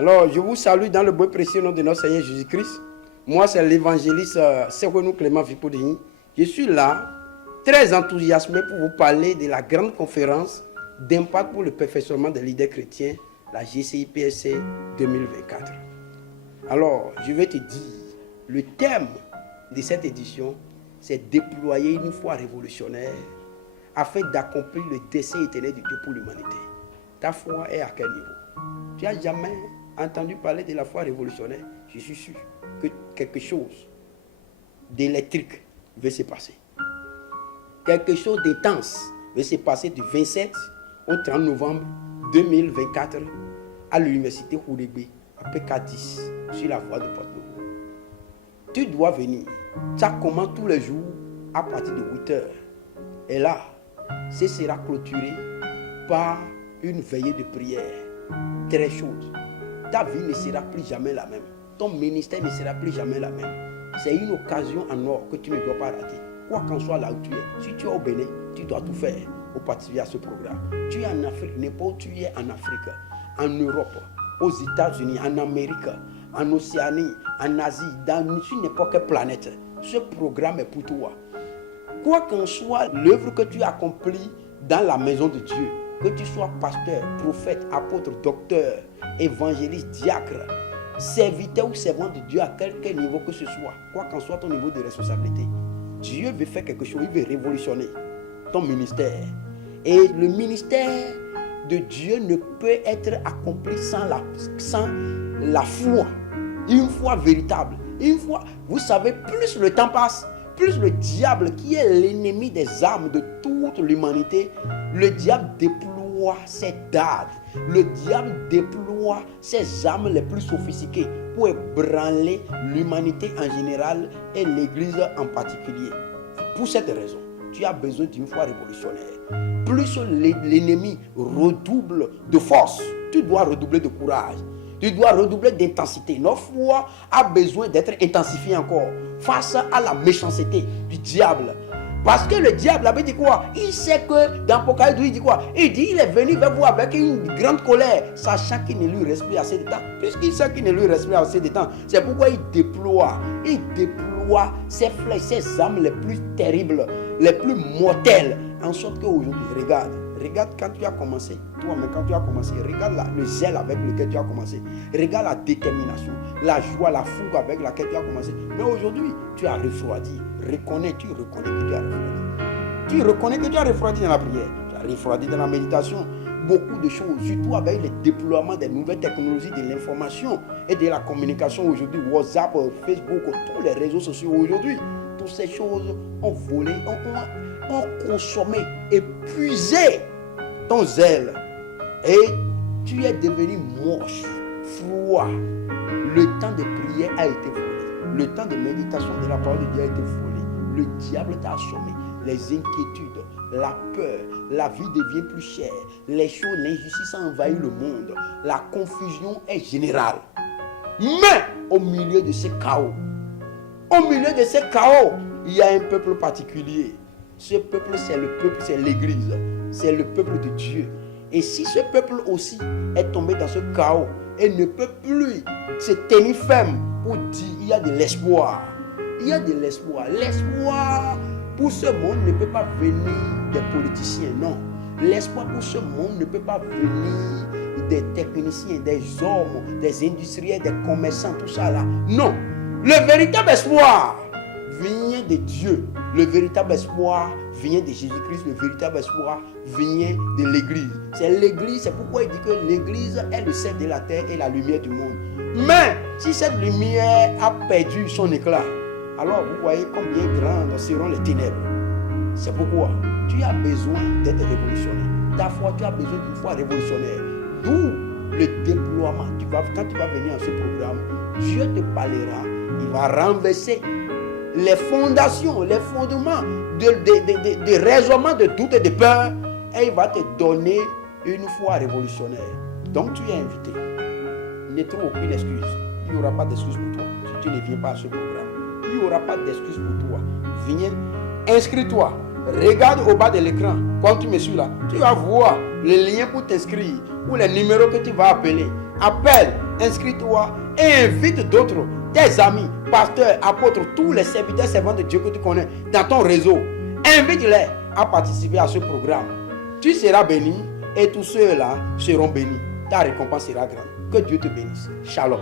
Alors, je vous salue dans le beau précieux nom de notre Seigneur Jésus-Christ. Moi, c'est l'évangéliste Sekwenou Clément Vipodini. Je suis là, très enthousiasmé pour vous parler de la grande conférence d'impact pour le perfectionnement des leaders chrétiens, la GCIPSC 2024. Alors, je vais te dire, le thème de cette édition, c'est déployer une foi révolutionnaire afin d'accomplir le dessein éternel de Dieu pour l'humanité. Ta foi est à quel niveau? Tu n'as jamais entendu parler de la foi révolutionnaire? Je suis sûr que quelque chose d'électrique va se passer. Quelque chose d'intense va se passer du 27 au 30 novembre 2024 à l'université Hourégbé, à PK10, sur la voie de Porte-Novo. Tu dois venir. Ça commence tous les jours à partir de 8 heures. Et là, ce sera clôturé par une veillée de prière très chaude. Ta vie ne sera plus jamais la même. Ton ministère ne sera plus jamais la même. C'est une occasion en or que tu ne dois pas rater. Quoi qu'en soit là où tu es. Si tu es au Bénin, tu dois tout faire pour participer à ce programme. Tu es en Afrique, n'importe où tu es en Afrique, en Europe, aux États-Unis, en Amérique, en Océanie, en Asie, sur n'importe quelle planète. Ce programme est pour toi. Quoi qu'en soit l'œuvre que tu accomplis dans la maison de Dieu, que tu sois pasteur, prophète, apôtre, docteur, évangéliste, diacre, serviteur ou servant de Dieu à quelque niveau que ce soit, quoi qu'en soit ton niveau de responsabilité, Dieu veut faire quelque chose, il veut révolutionner ton ministère. Et le ministère de Dieu ne peut être accompli sans la foi, une foi véritable. Une foi, vous savez, plus le temps passe, plus le diable, qui est l'ennemi des âmes de toute l'humanité, le diable déploie ses dards, le diable déploie ses armes les plus sophistiquées pour ébranler l'humanité en général et l'Église en particulier. Pour cette raison, tu as besoin d'une foi révolutionnaire. Plus l'ennemi redouble de force, tu dois redoubler de courage. Tu dois redoubler d'intensité. Notre foi a besoin d'être intensifiée encore face à la méchanceté du diable. Parce que le diable avait dit quoi? Il sait que dans Apocalypse, il dit quoi? Il dit il est venu vers vous avec une grande colère, sachant qu'il ne lui reste plus assez de temps. Puisqu'il sait qu'il ne lui reste plus assez de temps, c'est pourquoi il déploie ses flèches, ses armes les plus terribles, les plus mortelles. En sorte qu'aujourd'hui, regarde quand tu as commencé, toi-même quand tu as commencé, regarde le zèle avec lequel tu as commencé, regarde la détermination, la joie, la fougue avec laquelle tu as commencé. Mais aujourd'hui, tu as refroidi. Tu reconnais que tu as refroidi. Tu reconnais que tu as refroidi dans la prière, tu as refroidi dans la méditation. Beaucoup de choses, surtout avec le déploiement des nouvelles technologies de l'information et de la communication aujourd'hui, WhatsApp, Facebook, tous les réseaux sociaux aujourd'hui. Toutes ces choses ont volé, ont consommé, épuisé ton zèle. Et tu es devenu moche, froid. Le temps de prière a été volé. Le temps de méditation de la parole de Dieu a été volé. Le diable t'a assommé. Les inquiétudes, la peur, la vie devient plus chère. Les choses, l'injustice a envahi le monde. La confusion est générale. Mais au milieu de ce chaos, il y a un peuple particulier. Ce peuple, c'est le peuple, c'est l'Église. C'est le peuple de Dieu. Et si ce peuple aussi est tombé dans ce chaos et ne peut plus se tenir ferme pour dire il y a de l'espoir. Il y a de l'espoir. L'espoir pour ce monde ne peut pas venir des politiciens, non. L'espoir pour ce monde ne peut pas venir des techniciens, des hommes, des industriels, des commerçants, tout ça là. Non. Le véritable espoir vient de Dieu. Le véritable espoir vient de Jésus-Christ. Le véritable espoir vient de l'Église. C'est l'Église, c'est pourquoi il dit que l'Église est le sel de la terre et la lumière du monde. Mais si cette lumière a perdu son éclat, alors vous voyez combien grandes seront les ténèbres. C'est pourquoi tu as besoin d'être révolutionné. Ta foi, tu as besoin d'une foi révolutionnaire. D'où le déploiement. Quand tu vas venir à ce programme, Dieu te parlera. Il va renverser les fondations, les fondements de raisonnement, de doute et de peur. Et il va te donner une foi révolutionnaire. Donc tu es invité. Ne trouve aucune excuse. Il n'y aura pas d'excuse pour toi si tu ne viens pas à ce programme. Il n'y aura pas d'excuse pour toi. Viens, inscris-toi. Regarde au bas de l'écran. Quand tu me suis là, tu vas voir les liens pour t'inscrire ou les numéros que tu vas appeler. Appelle inscris-toi et invite d'autres, tes amis, pasteurs, apôtres, tous les serviteurs, servants de Dieu que tu connais dans ton réseau. Invite-les à participer à ce programme. Tu seras béni et tous ceux-là seront bénis. Ta récompense sera grande. Que Dieu te bénisse. Shalom.